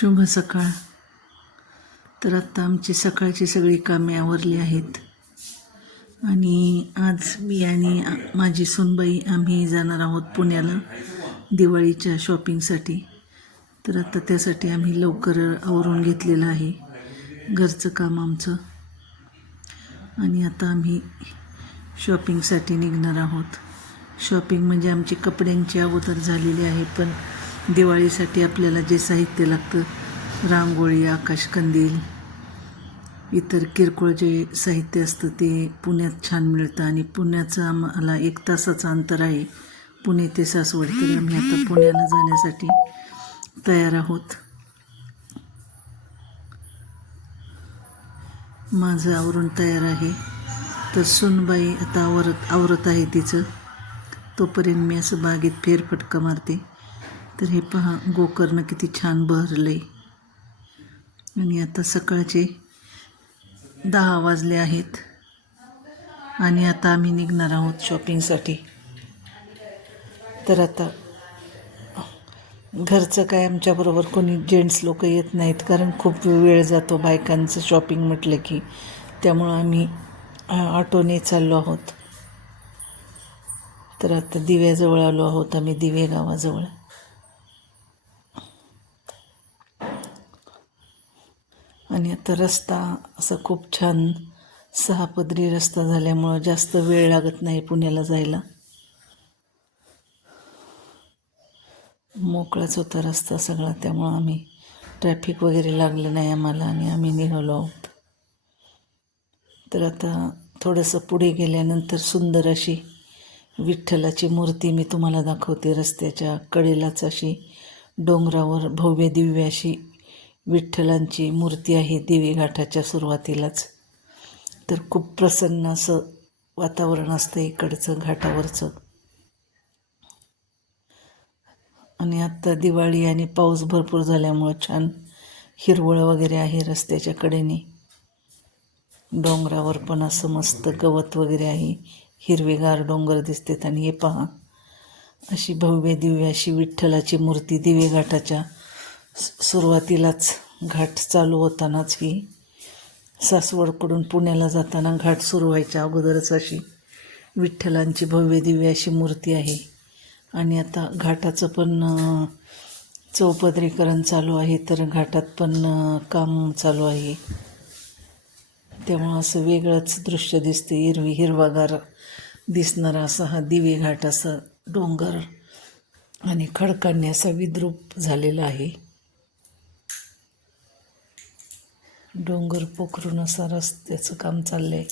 शुभ सकाळ. तर आत्ता आमची सकाळची सगळी कामे आवरली आहेत. आणि आज मी आणि माझी सुनबाई आम्ही जाणार आहोत पुण्याला दिवाळीच्या शॉपिंगसाठी. तर आता त्यासाठी आम्ही लवकर आवरून घेतलेलं आहे. घरचं काम आमचं. आणि आता आम्ही शॉपिंगसाठी निघणार आहोत. शॉपिंग म्हणजे आमची कपड्यांची अगोदर झालेली आहे पण दिवाळीसाठी आपल्याला जे साहित्य लागतं रांगोळी आकाशकंदील इतर किरकोळ जे साहित्य असतं ते पुण्यात छान मिळतं आणि पुण्याचं आम्हाला एक तासाचं अंतर आहे. पुणे ते सासवड तर आम्ही आता पुण्याला जाण्यासाठी तयार आहोत. माझं आवरून तयार आहे. तर सुनबाई आता आवरत आवरत आहे तिचं. तोपर्यंत मी असं बागेत फेरफटका मारते. तर हे पहा गोकर्ण किती छान बहरलं आहे आणि आता सकाळचे दहा वाजले आहेत. आणि आता आम्ही निघणार आहोत शॉपिंगसाठी तर आता घरचं काय आमच्याबरोबर कोणी जेंट्स लोक येत नाहीत कारण खूप वेळ जातो बायकांचं शॉपिंग म्हटलं की. त्यामुळं आम्ही ऑटोने चाललो आहोत. तर आता दिव्याजवळ आलो आहोत आम्ही दिवे गावाजवळ. आणि आता रस्ता असा खूप छान सहा पदरी रस्ता झाल्यामुळं जास्त वेळ लागत नाही पुण्याला जायला. मोकळाच होता रस्ता सगळा त्यामुळं आम्ही ट्रॅफिक वगैरे लागलं नाही आम्हाला आणि आम्ही निघालो आहोत. तर आता थोडंसं पुढे गेल्यानंतर सुंदर अशी विठ्ठलाची मूर्ती मी तुम्हाला दाखवते रस्त्याच्या कडेलाच अशी डोंगरावर भव्य दिव्य अशी विठ्ठलांची मूर्ती आहे देवी घाटाच्या सुरुवातीलाच. तर खूप प्रसन्न असं वातावरण असतं इकडचं घाटावरचं. आणि आत्ता दिवाळी आणि पाऊस भरपूर झाल्यामुळं छान हिरवळ वगैरे आहे रस्त्याच्या कडेने. डोंगरावर पण असं मस्त गवत वगैरे आहे. हिरवेगार डोंगर दिसतात आणि हे पहा अशी भव्य दिव्य अशी विठ्ठलाची मूर्ती दिवे घाटाच्या सुरुवातीलाच घाट चालू होतानाच ही सासवडकडून पुण्याला जाताना घाट सुरू व्हायच्या अगोदरच अशी विठ्ठलांची भव्य दिव्य अशी मूर्ती आहे. आणि आता घाटाचं पण चौपदरीकरण चालू आहे तर घाटात पण काम चालू आहे. तेव्हा असं वेगळंच दृश्य दिसते हिरवी हिरवागार दिसणारा असा हा दिवे घाट असा डोंगर आणि खडकांनी असा विद्रूप झालेला आहे. डोंगर पोखरून असा रस्त्याचं काम चाललं आहे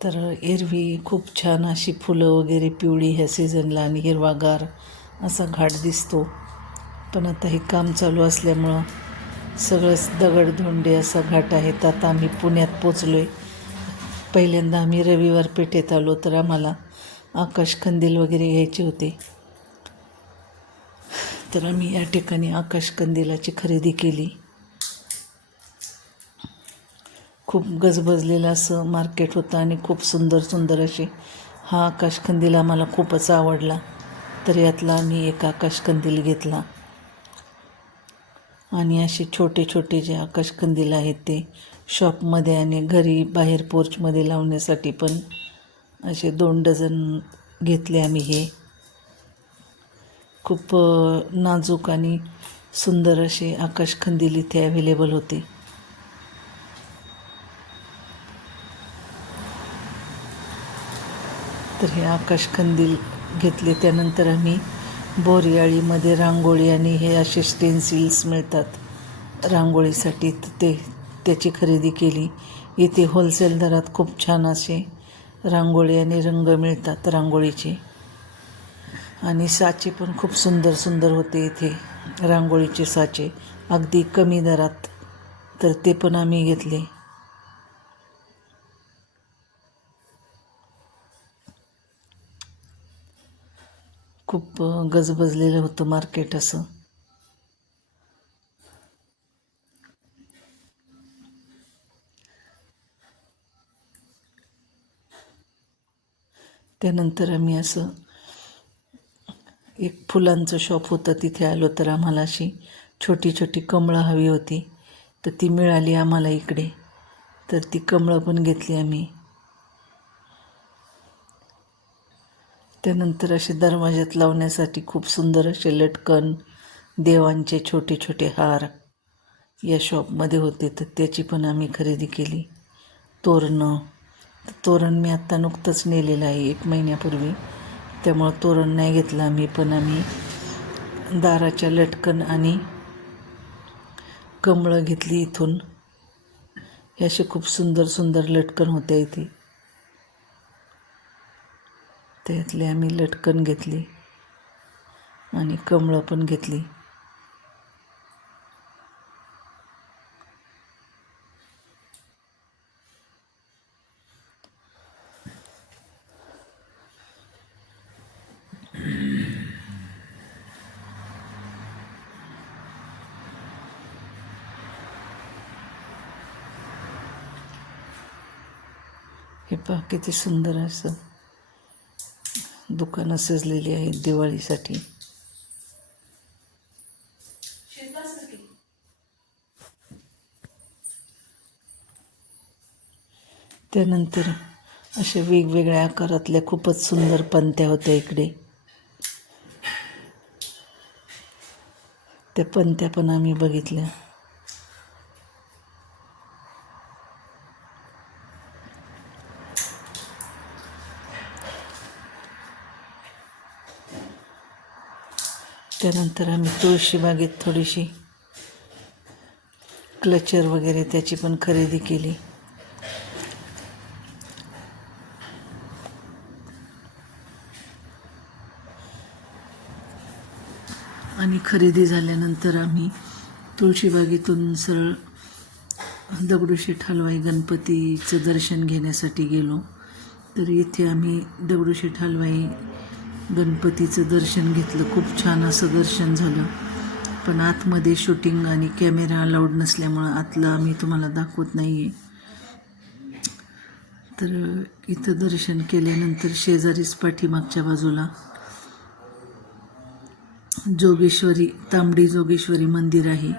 तर एरवी खूप छान अशी फुलं वगैरे पिवळी ह्या सीझनला आणि हिरवागार असा घाट दिसतो. पण आता हे काम चालू असल्यामुळं सगळंच दगडधोंडे असा घाट आहे. तर आता आम्ही पुण्यात पोचलो आहे पहिल्यांदा आम्ही रविवार पेठेत आलो तर आम्हाला आकाशकंदील वगैरे घ्यायचे होते. तर आम्ही या ठिकाणी आकाशकंदिलाची खरेदी केली. खूप गजबजलेलं असं मार्केट होतं आणि खूप सुंदर सुंदर असे हा आकाशकंदील आम्हाला खूपच आवडला. तर यातला आम्ही एक आकाशकंदील घेतला. आणि असे छोटे छोटे जे आकाशकंदील आहेत ते शॉपमध्ये आणि घरी बाहेर पोर्चमध्ये लावण्यासाठी पण असे दोन डझन घेतले आम्ही हे. खूप नाजूक आणि सुंदर असे आकाशकंदील इथे अवेलेबल होते. तर हे आकाशकंदील घेतले. त्यानंतर आम्ही बोरियाळीमध्ये रांगोळी आणि हे असे स्टेन्सिल्स मिळतात. रांगोळीसाठी ते त्याची खरेदी केली. इथे होलसेल दरात खूप छान असे रांगोळी आणि रंग मिळतात रांगोळीचे. आणि साचे पण खूप सुंदर सुंदर होते इथे रांगोळीचे साचे. अगदी कमी दरात. तर ते पण आम्ही घेतले. खूप गजबजलेलं होतं मार्केट असं. त्यानंतर आम्ही असं एक फुलांचं शॉप होतं तिथे आलो तर आम्हाला अशी छोटी छोटी कमळं हवी होती. तर ती मिळाली आम्हाला इकडे. तर ती कमळं पण घेतली आम्ही. त्यानंतर असे दरवाज्यात लावण्यासाठी खूप सुंदर असे लटकन देवांचे छोटे छोटे हार या शॉपमध्ये होते. तर त्याची पण आम्ही खरेदी केली. तोरणं. तर तोरण मी आत्ता नुकतंच नेलेलं आहे एक महिन्यापूर्वी. त्यामुळं तोरण नाही घेतलं आम्ही पण आम्ही दाराच्या लटकन आणि कमळं घेतली इथून. हे असे खूप सुंदर सुंदर लटकन होते इथे. त्यातले आम्ही लटकन घेतली आणि कमळं पण घेतली. हे पहा किती सुंदर असं दुकानं सजलेली आहेत दिवाळीसाठी. त्यानंतर अशा वेगवेगळ्या आकारातल्या खूपच सुंदर पंत्या होत्या इकडे. त्या पंत्या पण आम्ही बघितल्या. त्यानंतर आम्ही तुळशीबागेत थोडीशी क्लचर वगैरे त्याची पण खरेदी केली. आणि खरेदी झाल्यानंतर आम्ही तुळशीबागेतून सरळ दगडूशेठ हलवाई गणपतीचं दर्शन घेण्यासाठी गेलो. तर इथे आम्ही दगडूशेठ हलवाई गणपतीचं दर्शन घेतलं. खूप छान असं दर्शन झालं. पण आतमध्ये शूटिंग आणि कॅमेरा अलाउड नसल्यामुळं आतलं आम्ही तुम्हाला दाखवत नाही आहे तर इथं दर्शन केल्यानंतर शेजारीच पाठीमागच्या बाजूला जोगेश्वरी तांबडी जोगेश्वरी मंदिर आहे.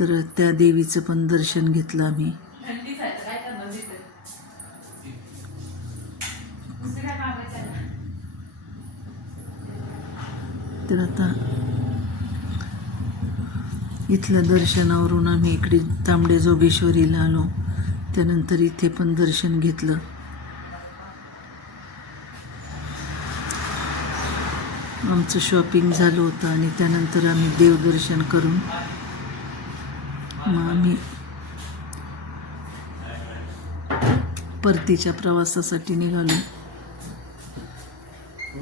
तर त्या देवीचं पण दर्शन घेतलं आम्ही. तर आता इथल्या दर्शनावरून आम्ही इकडे तांबडे जोगेश्वरीला आलो. त्यानंतर इथे पण दर्शन घेतलं. आमचं शॉपिंग झालं होतं आणि त्यानंतर आम्ही देवदर्शन करून मग आम्ही परतीच्या प्रवासासाठी निघालो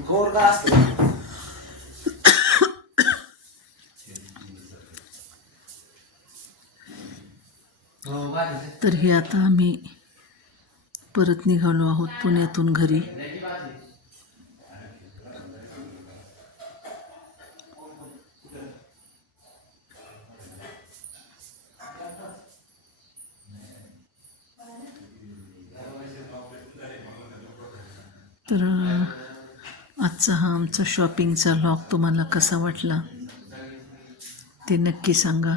गोर का असतं हो बाजूचे. तर हे आता आम्ही परत निघालो आहोत पुण्यातून घरी. तर आजचा हा आमचा शॉपिंगचा लॉग तुम्हाला कसा वाटला ते नक्की सांगा.